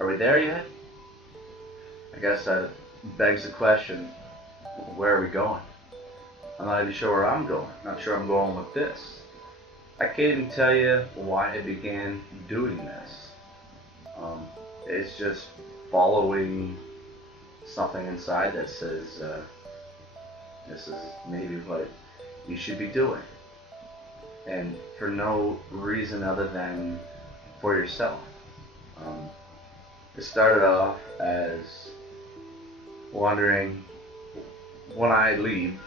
Are we there yet? I guess that begs the question, where are we going? I'm not even sure where I'm going. Not sure I'm going with this. I can't even tell you why I began doing this. It's just following something inside that says this is maybe what you should be doing, and for no reason other than for yourself. Um, it started off as wondering, when I leave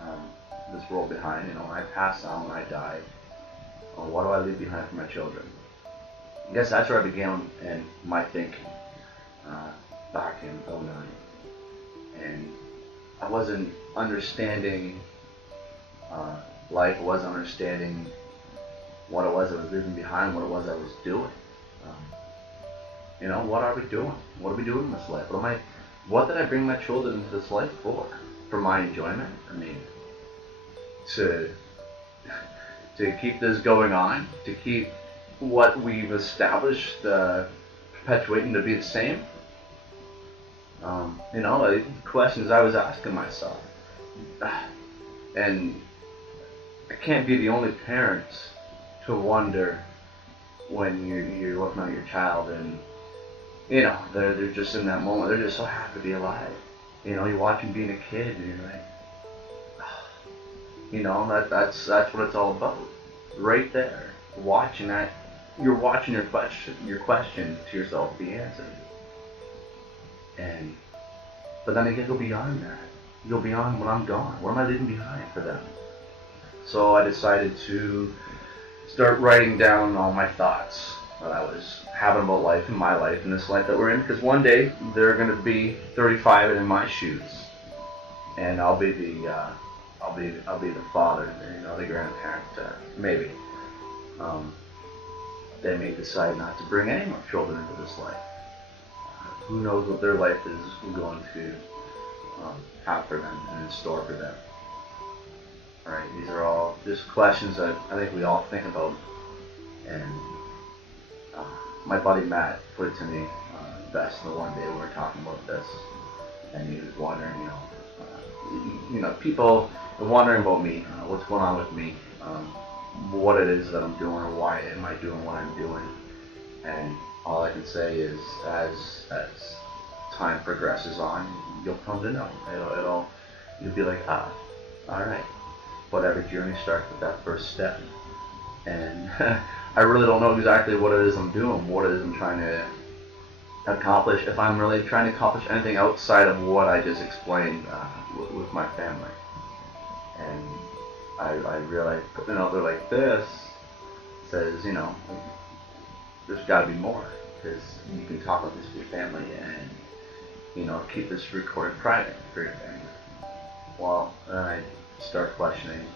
um, this world behind, when I pass on, when I die, what do I leave behind for my children? I guess that's where I began in my thinking back in '09. And I wasn't understanding life. I wasn't understanding what it was I was leaving behind, what it was I was doing. What are we doing? What are we doing in this life? What did I bring my children into this life for? For my enjoyment? I mean, to keep this going on, to keep what we've established perpetuating to be the same. Questions I was asking myself, and I can't be the only parent to wonder when you're looking at your child and they're just in that moment, they're just so happy to be alive. You watch them being a kid and you're like, that's what it's all about. Right there, watching that, you're watching your question to yourself be answered. But then you can go beyond that. You go beyond when I'm gone. What am I leaving behind for them? So I decided to start writing down all my thoughts that I was having about life and my life and this life that we're in. Because one day they're going to be 35 and in my shoes, and I'll be the father, the grandparent, maybe. They may decide not to bring any more children into this life. Who knows what their life is going to have for them and in store for them. Alright, these are all just questions that I think we all think about. And my buddy Matt put it to me best the one day we were talking about this. And he was wondering, people are wondering about me, what's going on with me, what it is that I'm doing, or why am I doing what I'm doing. And all I can say is, as time progresses on, you'll come to know. You'll be like, all right. But every journey starts with that first step. And I really don't know exactly what it is I'm doing, what it is I'm trying to accomplish, if I'm really trying to accomplish anything outside of what I just explained with my family. And I realize, they're like, this says, there's got to be more, because you can talk about this with your family and keep this recorded private for your family. Well, then I start questioning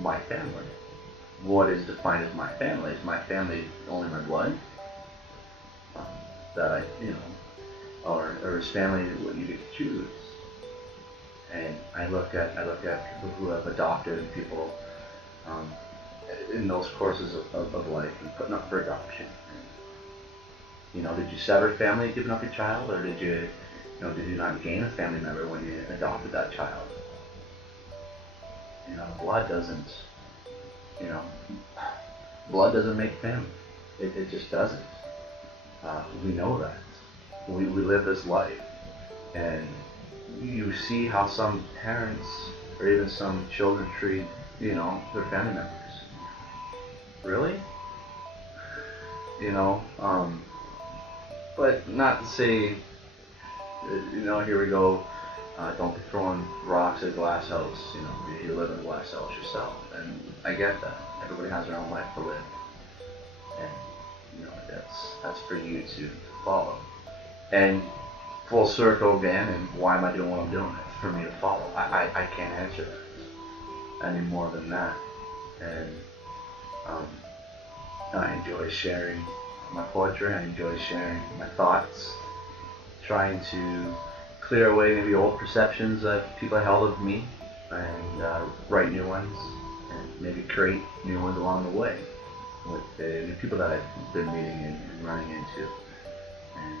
my family. What is defined as my family? Is my family only my blood? Or is family what you get to choose? And I look at people who have adopted people in those courses of life and putting up for adoption. Did you sever family giving up your child, or did you not gain a family member when you adopted that child? Blood doesn't make family. It just doesn't. We know that. We live this life, and you see how some parents or even some children treat, their family members. Really? But not to say, here we go, don't be throwing rocks at a glass house, you live in a glass house yourself. And I get that. Everybody has their own life to live. And, that's for you to follow. And full circle again, and why am I doing what I'm doing? It's for me to follow. I can't answer that any more than that. And I enjoy sharing my poetry. I enjoy sharing my thoughts, trying to clear away maybe old perceptions that people held of me, and write new ones, and maybe create new ones along the way. with the people that I've been meeting and running into. And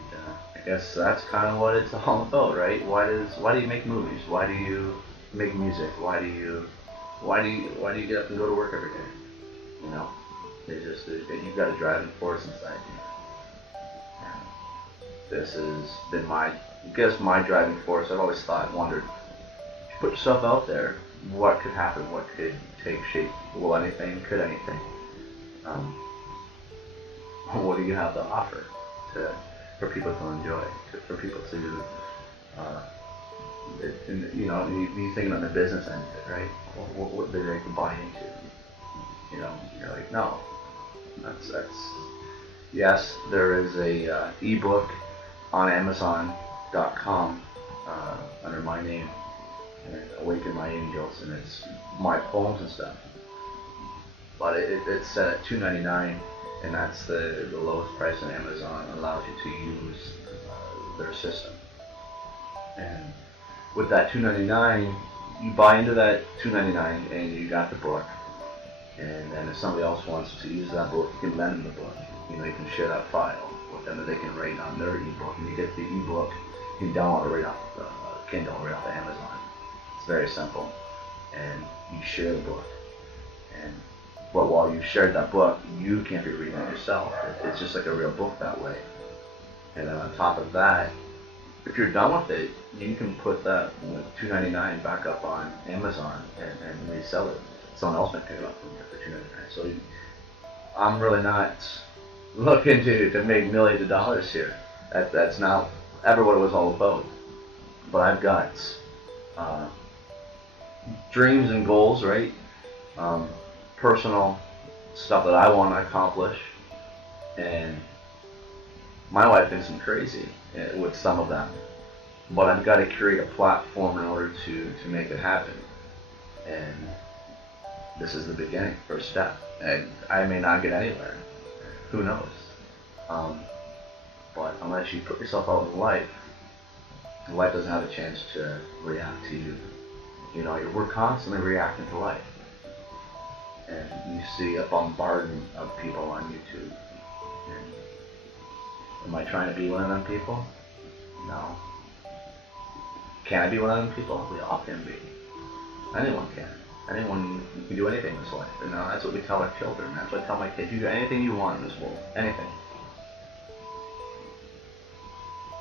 I guess that's kind of what it's all about, right? Why do you make movies? Why do you make music? Why do you get up and go to work every day? You know, you've got a driving force inside you. And this has been my driving force. I've always wondered, if you put yourself out there, what could happen? What could take shape? Could anything? What do you have to offer for people to enjoy, for people to, you think on the business end of it, right? What they can buy into. You're like, no, that's yes, there is a ebook on Amazon.com under my name, and Awaken My Angels, and it's my poems and stuff. But it's set at $2.99, and that's the lowest price on Amazon. It allows you to use their system. And with that $2.99, you buy into that $2.99, and you got the book. And then if somebody else wants to use that book, you can lend them the book. You can share that file with them, that they can write on their ebook, and you get the ebook. You can download it right off Kindle, right off of Amazon. It's very simple, and you share the book. But while you've shared that book, you can't be reading it yourself. It's just like a real book that way. And then on top of that, if you're done with it, you can put that $2.99 back up on Amazon and resell it. Someone else might pick it up from you for $2.99. So I'm really not looking to make millions of dollars here. That's not ever what it was all about. But I've got dreams and goals, right? Personal stuff that I want to accomplish, and my wife thinks I'm crazy with some of them, but I've got to create a platform in order to make it happen. And this is the beginning, first step, and I may not get anywhere, who knows, but unless you put yourself out in life doesn't have a chance to react to you. We're constantly reacting to life. And you see a bombardment of people on YouTube. And am I trying to be one of them people? No. Can I be one of them people? We all can be. Anyone can. Anyone can do anything in this life. And that's what we tell our children. That's what I tell my kids. You do anything you want in this world. Anything.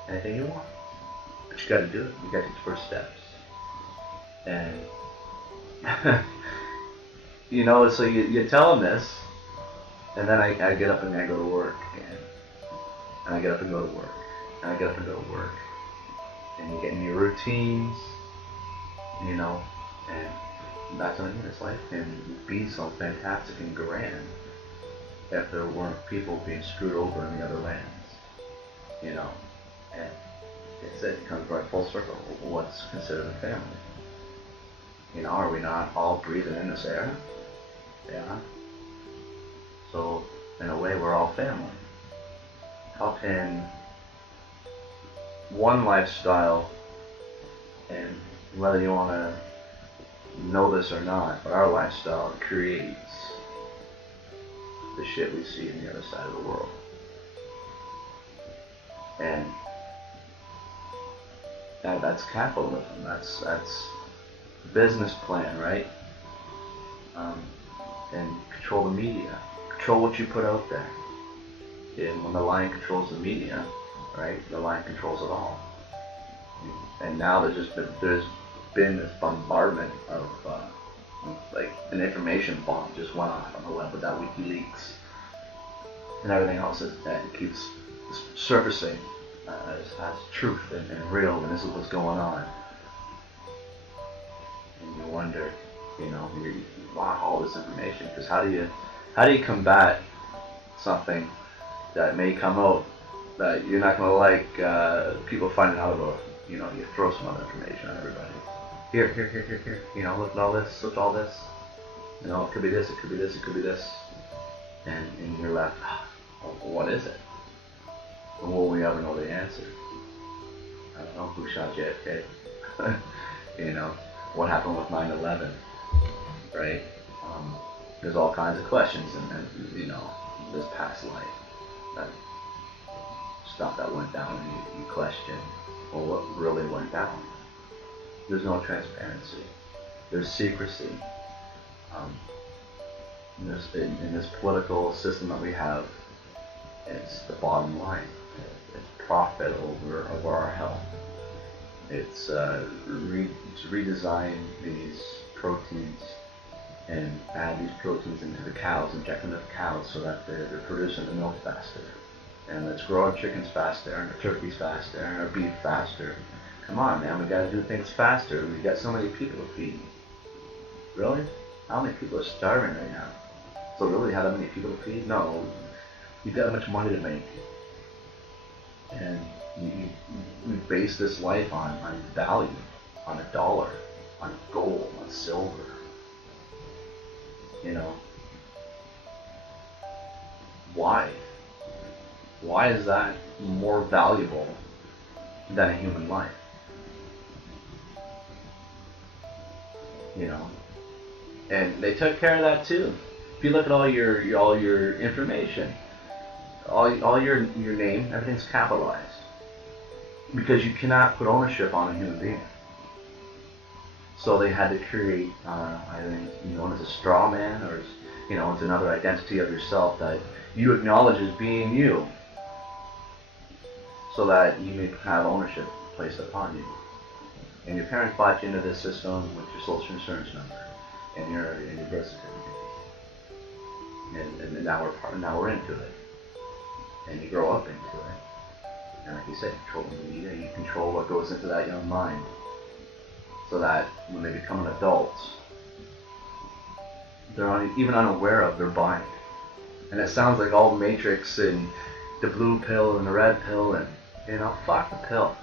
Anything you want. But you got to do it. You got to take the first steps. And so you tell them this, and then I get up and I go to work, and I get up and go to work, and I get up and go to work, and you get in your routines, and that's what I mean. This life can be so fantastic and grand if there weren't people being screwed over in the other lands, and it comes right full circle. What's considered a family? Are we not all breathing in this air? Yeah. So, in a way, we're all family. How can one lifestyle, and whether you want to know this or not, but our lifestyle creates the shit we see on the other side of the world. And that's capitalism. That's business plan, right? And control the media. Control what you put out there. And when the lion controls the media, right, the lion controls it all. And now there's been this bombardment of like an information bomb just went off on the web with that WikiLeaks and everything else that keeps surfacing as truth and real, and this is what's going on. And you wonder, wow, all this information, because how do you combat something that may come out that you're not going to like people finding out about? You throw some other information on everybody. Here. Look at all this, it could be this, it could be this, it could be this. And you're left, what is it? And will we ever know the answer? I don't know who shot JFK. What happened with 9/11, right? there's all kinds of questions in this past life, that stuff that went down, and you question, well, what really went down? There's no transparency. There's secrecy. In this political system that we have, it's the bottom line. It's profit over our health. It's redesign these proteins and add these proteins into the cows, inject them into the cows so that they're producing the milk faster. And let's grow our chickens faster, and our turkeys faster, and our beef faster. Come on, man, we gotta do things faster. We got so many people to feed. Really? How many people are starving right now? So really, how many people to feed? No, you've got that much money to make. And we base this life on value, on a dollar, on gold, on silver. Why? Why is that more valuable than a human life? And they took care of that too. If you look at all your information, all your name, everything's capitalized, because you cannot put ownership on a human being. So they had to create, I think, known as a straw man, or it's another identity of yourself that you acknowledge as being you, so that you may have ownership placed upon you. And your parents bought you into this system with your social insurance number and your birth certificate. And now we're into it. And you grow up into it. And like you said, you control the media, you control what goes into that young mind. So that when they become adults, they're even unaware of their buying. And it sounds like all Matrix and the blue pill and the red pill, and fuck the pill.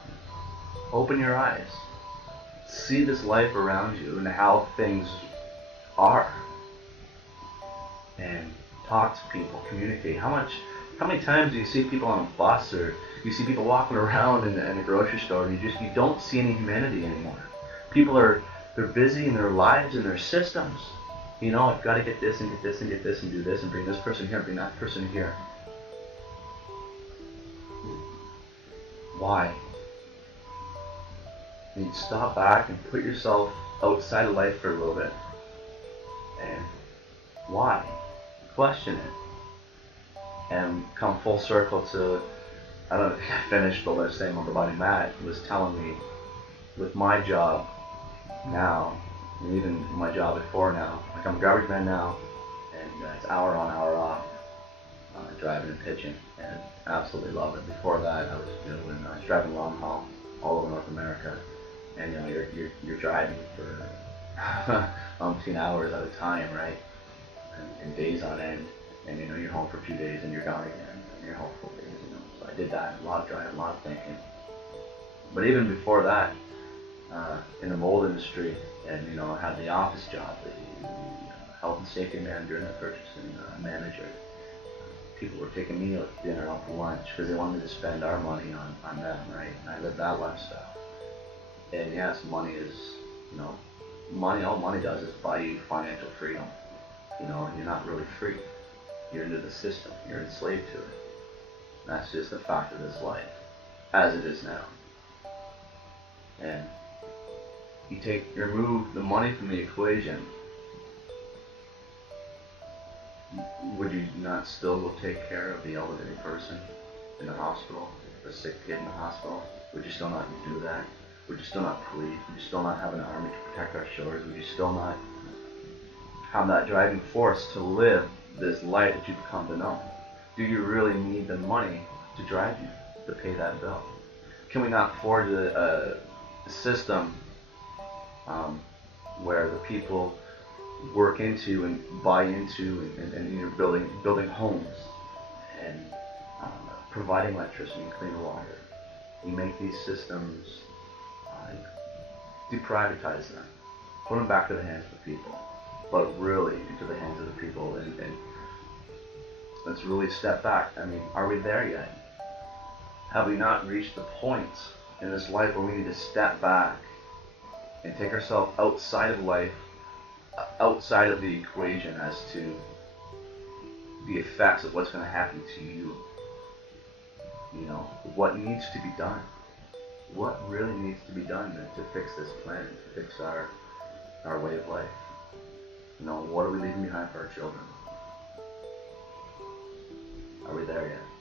Open your eyes. See this life around you and how things are. And talk to people, communicate. How many times do you see people on a bus, or you see people walking around in a grocery store, and you don't see any humanity anymore? People they're busy in their lives and their systems. I've got to get this and get this and get this and do this and bring this person here, bring that person here. Why? You need to stop back and put yourself outside of life for a little bit. And why? Question it. And come full circle to, I don't know if I finished the list saying on about Matt was telling me, with my job now, and even my job before now, like I'm a garbage man now, and it's hour on, hour off, driving and pitching, and absolutely love it. Before that, I was driving long haul all over North America, and you're driving for umpteen hours at a time, right? And days on end, and you're home for 2 days, and you're gone again, and you're home for 4 days. So I did that, a lot of driving, a lot of thinking. But even before that, in the mold industry, and I had the office job, the health and safety manager and the purchasing manager. People were taking me out to dinner, out for lunch, because they wanted to spend our money on them, right? And I lived that lifestyle. And yes, money is, money. All money does is buy you financial freedom. You're not really free. You're into the system. You're enslaved to it. That's just the fact of this life, as it is now. And you remove the money from the equation, would you not still go take care of the elderly person in the hospital, the sick kid in the hospital? Would you still not do that? Would you still not police? Would you still not have an army to protect our shores? Would you still not have that driving force to live this life that you've come to know? Do you really need the money to drive you, to pay that bill? Can we not forge a system where the people work into and buy into and you're building homes and providing electricity and clean water? You make these systems, deprivatize them, put them back to the hands of the people, but really into the hands of the people, and let's really step back. I mean, are we there yet? Have we not reached the point in this life where we need to step back and take ourselves outside of life outside of the equation as to the effects of what's going to happen to you. You know, what needs to be done? What really needs to be done to fix this planet, to fix our way of life? You know, what are we leaving behind for our children? Are we there yet?